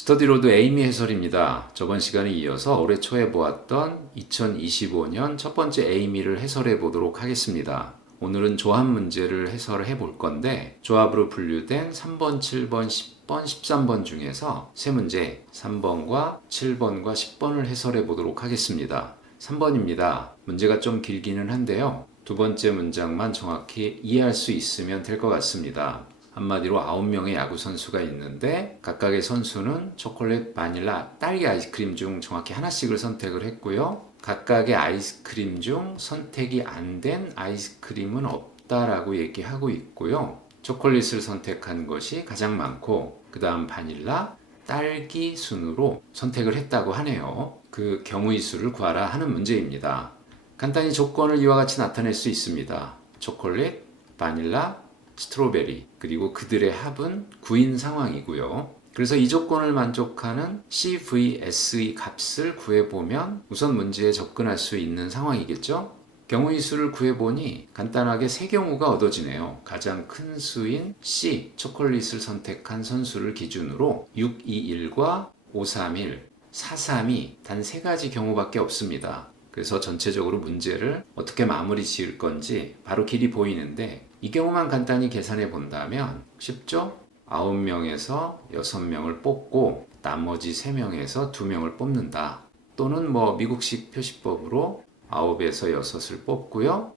스터디로드 에이미 해설입니다. 저번 시간에 이어서 올해 초에 보았던 2025년 첫 번째 에이미를 해설해 보도록 하겠습니다. 오늘은 조합 문제를 해설해 볼 건데 조합으로 분류된 3번, 7번, 10번, 13번 중에서 세 문제 3번과 7번과 10번을 해설해 보도록 하겠습니다. 3번입니다. 문제가 좀 길기는 한데요. 두 번째 문장만 정확히 이해할 수 있으면 될 것 같습니다. 한마디로 9명의 야구 선수가 있는데 각각의 선수는 초콜릿, 바닐라, 딸기 아이스크림 중 정확히 하나씩을 선택을 했고요. 각각의 아이스크림 중 선택이 안 된 아이스크림은 없다라고 얘기하고 있고요. 초콜릿을 선택한 것이 가장 많고 그 다음 바닐라, 딸기 순으로 선택을 했다고 하네요. 그 경우의 수를 구하라 하는 문제입니다. 간단히 조건을 이와 같이 나타낼 수 있습니다. 초콜릿, 바닐라, 스트로베리 그리고 그들의 합은 9인 상황이고요. 그래서 이 조건을 만족하는 CVS의 값을 구해보면 우선 문제에 접근할 수 있는 상황이겠죠. 경우의 수를 구해보니 간단하게 세 경우가 얻어지네요. 가장 큰 수인 C, 초콜릿을 선택한 선수를 기준으로 621과 531, 432 단 세 가지 경우밖에 없습니다. 그래서 전체적으로 문제를 어떻게 마무리 지을 건지 바로 길이 보이는데 이 경우만 간단히 계산해 본다면 쉽죠? 9명에서 6명을 뽑고 나머지 3명에서 2명을 뽑는다. 또는 미국식 표시법으로 9에서 6을 뽑고요.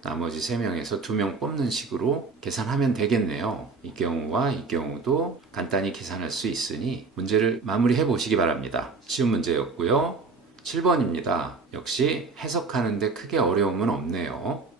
나머지 3명에서 2명 뽑는 식으로 계산하면 되겠네요. 이 경우와 이 경우도 간단히 계산할 수 있으니 문제를 마무리해 보시기 바랍니다. 쉬운 문제였고요. 7번입니다. 역시 해석하는데 크게 어려움은 없네요.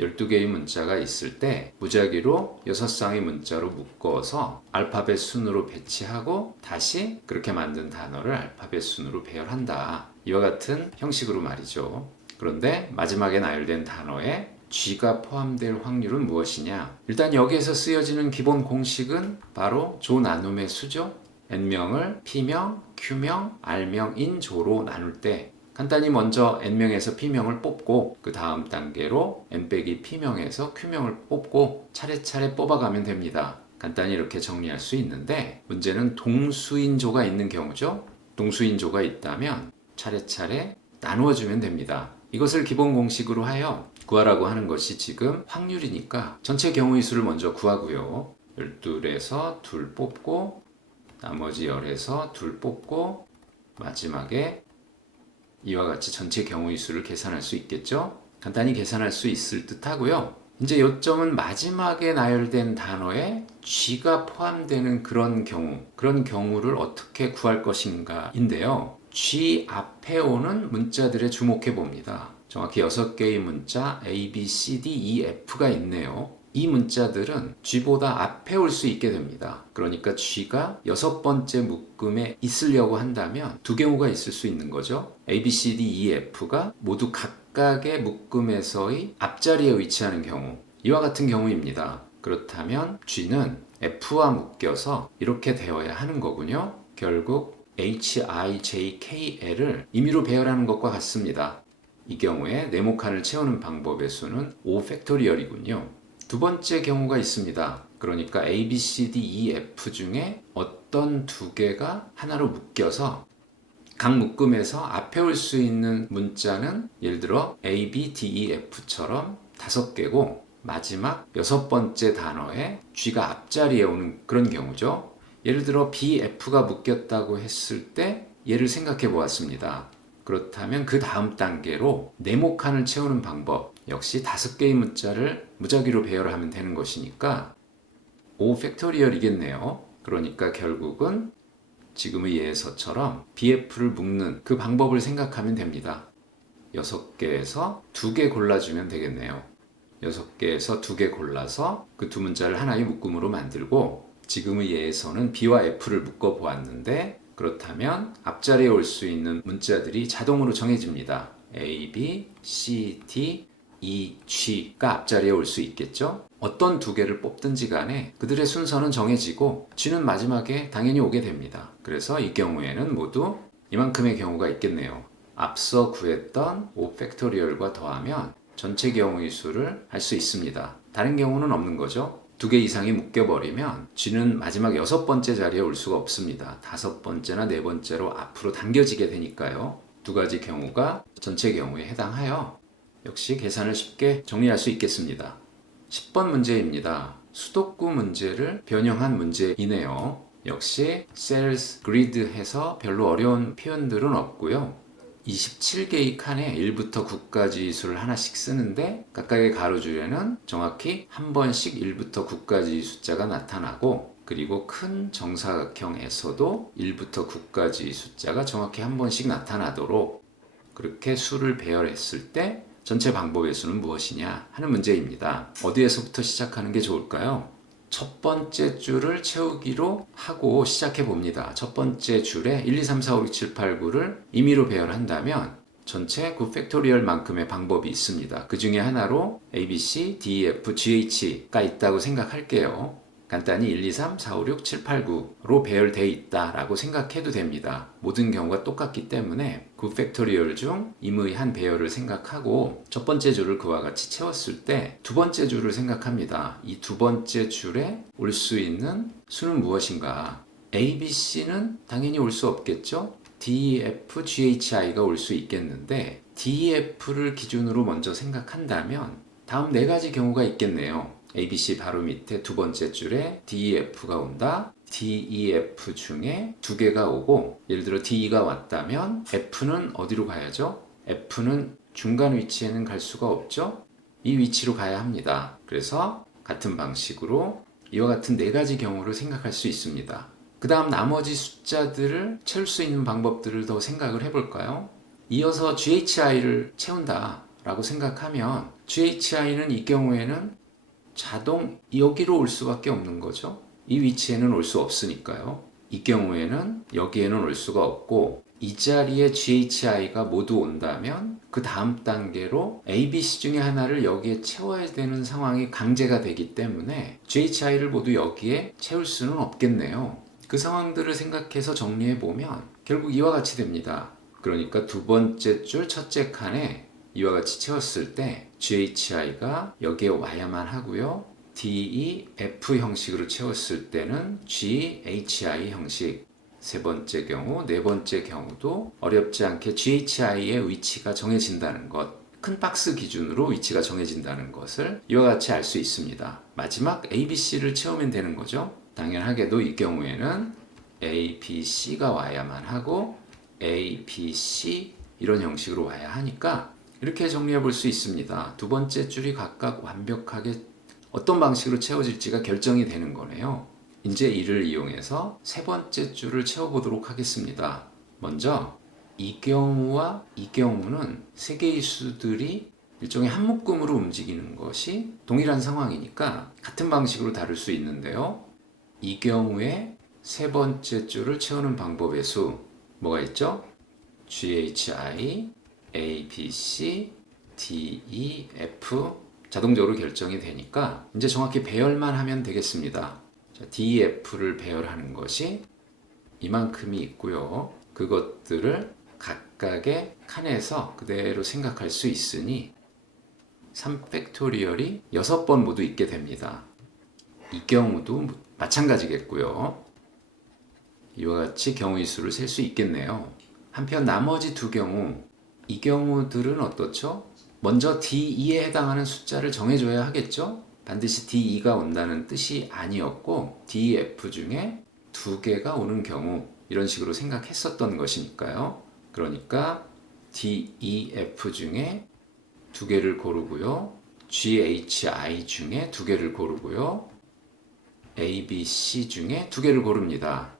12개의 문자가 있을 때 무작위로 6쌍의 문자로 묶어서 알파벳 순으로 배치하고 다시 그렇게 만든 단어를 알파벳 순으로 배열한다. 이와 같은 형식으로 말이죠. 그런데 마지막에 나열된 단어에 G가 포함될 확률은 무엇이냐? 일단 여기에서 쓰여지는 기본 공식은 바로 조 나눔의 수죠. N명을 P명, Q명, R명인 조로 나눌 때 간단히 먼저 N명에서 P명을 뽑고 그 다음 단계로 N-P명에서 Q명을 뽑고 차례차례 뽑아가면 됩니다. 간단히 이렇게 정리할 수 있는데 문제는 동수인조가 있는 경우죠. 동수인조가 있다면 차례차례 나누어주면 됩니다. 이것을 기본 공식으로 하여 구하라고 하는 것이 지금 확률이니까 전체 경우의 수를 먼저 구하고요. 12에서 2 뽑고 나머지 10에서 2 뽑고 마지막에 이와 같이 전체 경우의 수를 계산할 수 있겠죠? 간단히 계산할 수 있을 듯 하고요. 이제 요점은 마지막에 나열된 단어에 G가 포함되는 그런 경우를 어떻게 구할 것인가 인데요. G 앞에 오는 문자들에 주목해 봅니다. 정확히 6개의 문자 A, B, C, D, E, F가 있네요. 이 문자들은 G보다 앞에 올 수 있게 됩니다. 그러니까 G가 6번째 묶음에 있으려고 한다면 두 경우가 있을 수 있는 거죠. A, B, C, D, E, F가 모두 각각의 묶음에서의 앞자리에 위치하는 경우 이와 같은 경우입니다. 그렇다면 G는 F와 묶여서 이렇게 되어야 하는 거군요. 결국 H, I, J, K, L을 임의로 배열하는 것과 같습니다. 이 경우에 네모칸을 채우는 방법의 수는 5팩토리얼이군요. 두 번째 경우가 있습니다. 그러니까 A, B, C, D, E, F 중에 어떤 두 개가 하나로 묶여서 각 묶음에서 앞에 올 수 있는 문자는 예를 들어 A, B, D, E, F처럼 5개고 마지막 6번째 단어에 G가 앞자리에 오는 그런 경우죠. 예를 들어 B, F가 묶였다고 했을 때 얘를 생각해 보았습니다. 그렇다면 그 다음 단계로 네모칸을 채우는 방법 역시 5개의 문자를 무작위로 배열하면 되는 것이니까 5팩토리얼이겠네요. 그러니까 결국은 지금의 예에서처럼 BF를 묶는 그 방법을 생각하면 됩니다. 6개에서 2개 골라주면 되겠네요. 6개에서 2개 골라서 그 두 문자를 하나의 묶음으로 만들고 지금의 예에서는 B와 F를 묶어 보았는데 그렇다면 앞자리에 올 수 있는 문자들이 자동으로 정해집니다. A, B, C, D, E, G가 앞자리에 올 수 있겠죠? 어떤 두 개를 뽑든지 간에 그들의 순서는 정해지고 G는 마지막에 당연히 오게 됩니다. 그래서 이 경우에는 모두 이만큼의 경우가 있겠네요. 앞서 구했던 5팩토리얼과 더하면 전체 경우의 수를 할 수 있습니다. 다른 경우는 없는 거죠. 두 개 이상이 묶여버리면 G는 마지막 6번째 자리에 올 수가 없습니다. 5번째나 4번째로 앞으로 당겨지게 되니까요. 두 가지 경우가 전체 경우에 해당하여 역시 계산을 쉽게 정리할 수 있겠습니다. 10번 문제입니다. 수도구 문제를 변형한 문제이네요. 역시 셀스, 그리드 해서 별로 어려운 표현들은 없고요. 27개의 칸에 1부터 9까지 수를 하나씩 쓰는데 각각의 가로줄에는 정확히 한 번씩 1부터 9까지 숫자가 나타나고, 그리고 큰 정사각형에서도 1부터 9까지 숫자가 정확히 한 번씩 나타나도록 그렇게 수를 배열했을 때 전체 방법의 수는 무엇이냐 하는 문제입니다. 어디에서부터 시작하는 게 좋을까요? 첫 번째 줄을 채우기로 하고 시작해 봅니다. 첫 번째 줄에 1, 2, 3, 4, 5, 6, 7, 8, 9를 임의로 배열한다면 전체 9팩토리얼만큼의 방법이 있습니다. 그 중에 하나로 A, B, C, D, E, F, G, H가 있다고 생각할게요. 간단히 1, 2, 3, 4, 5, 6, 7, 8, 9로 배열되어 있다라고 생각해도 됩니다. 모든 경우가 똑같기 때문에 9팩토리얼 중 임의한 배열을 생각하고 첫 번째 줄을 그와 같이 채웠을 때 두 번째 줄을 생각합니다. 이 두 번째 줄에 올 수 있는 수는 무엇인가? A, B, C는 당연히 올 수 없겠죠? D, F, G, H, I가 올 수 있겠는데 D, F를 기준으로 먼저 생각한다면 다음 네 가지 경우가 있겠네요. A, B, C 바로 밑에 두 번째 줄에 D, E, F가 온다. D, E, F 중에 두 개가 오고, 예를 들어 D가 왔다면 F는 어디로 가야죠? F는 중간 위치에는 갈 수가 없죠? 이 위치로 가야 합니다. 그래서 같은 방식으로 이와 같은 네 가지 경우를 생각할 수 있습니다. 그 다음 나머지 숫자들을 채울 수 있는 방법들을 더 생각을 해볼까요? 이어서 GHI를 채운다 라고 생각하면 GHI는 이 경우에는 자동 여기로 올 수밖에 없는 거죠. 이 위치에는 올 수 없으니까요. 이 경우에는 여기에는 올 수가 없고, 이 자리에 GHI가 모두 온다면 그 다음 단계로 A, B, C 중에 하나를 여기에 채워야 되는 상황이 강제가 되기 때문에 GHI를 모두 여기에 채울 수는 없겠네요. 그 상황들을 생각해서 정리해 보면 결국 이와 같이 됩니다. 그러니까 두 번째 줄 첫째 칸에 이와 같이 채웠을 때 GHI가 여기에 와야만 하고요. DEF 형식으로 채웠을 때는 GHI 형식. 세 번째 경우, 네 번째 경우도 어렵지 않게 GHI의 위치가 정해진다는 것, 큰 박스 기준으로 위치가 정해진다는 것을 이와 같이 알 수 있습니다. 마지막 ABC를 채우면 되는 거죠. 당연하게도 이 경우에는 ABC가 와야만 하고 ABC 이런 형식으로 와야 하니까 이렇게 정리해 볼 수 있습니다. 두 번째 줄이 각각 완벽하게 어떤 방식으로 채워질지가 결정이 되는 거네요. 이제 이를 이용해서 세 번째 줄을 채워보도록 하겠습니다. 먼저 이 경우와 이 경우는 세 개의 수들이 일종의 한 묶음으로 움직이는 것이 동일한 상황이니까 같은 방식으로 다룰 수 있는데요. 이 경우에 세 번째 줄을 채우는 방법의 수 뭐가 있죠? GHI, A, B, C, D, E, F 자동적으로 결정이 되니까 이제 정확히 배열만 하면 되겠습니다. 자, D, E, F를 배열하는 것이 이만큼이 있고요. 그것들을 각각의 칸에서 그대로 생각할 수 있으니 3팩토리얼이 6번 모두 있게 됩니다. 이 경우도 마찬가지겠고요. 이와 같이 경우의 수를 셀 수 있겠네요. 한편 나머지 두 경우, 이 경우들은 어떻죠? 먼저 D2에 해당하는 숫자를 정해줘야 하겠죠? 반드시 D2가 온다는 뜻이 아니었고 DF 중에 두 개가 오는 경우 이런 식으로 생각했었던 것이니까요. 그러니까 DEF 중에 두 개를 고르고요. GHI 중에 두 개를 고르고요. ABC 중에 두 개를 고릅니다.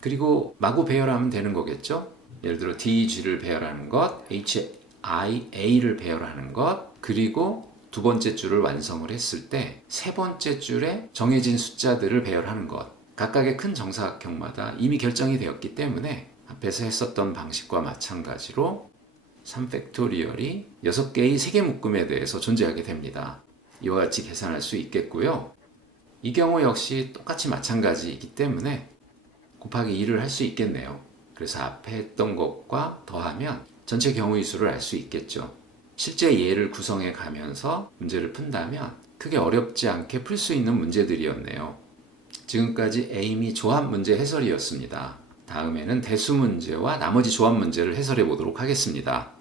그리고 마구 배열하면 되는 거겠죠? 예를 들어 DG를 배열하는 것, HIA를 배열하는 것, 그리고 두 번째 줄을 완성을 했을 때 세 번째 줄에 정해진 숫자들을 배열하는 것. 각각의 큰 정사각형마다 이미 결정이 되었기 때문에 앞에서 했었던 방식과 마찬가지로 3팩토리얼이 6개의 세개 묶음에 대해서 존재하게 됩니다. 이와 같이 계산할 수 있겠고요. 이 경우 역시 똑같이 마찬가지이기 때문에 곱하기 2를 할 수 있겠네요. 그래서 앞에 했던 것과 더하면 전체 경우의 수를 알 수 있겠죠. 실제 예를 구성해 가면서 문제를 푼다면 크게 어렵지 않게 풀 수 있는 문제들이었네요. 지금까지 에이미 조합 문제 해설이었습니다. 다음에는 대수 문제와 나머지 조합 문제를 해설해 보도록 하겠습니다.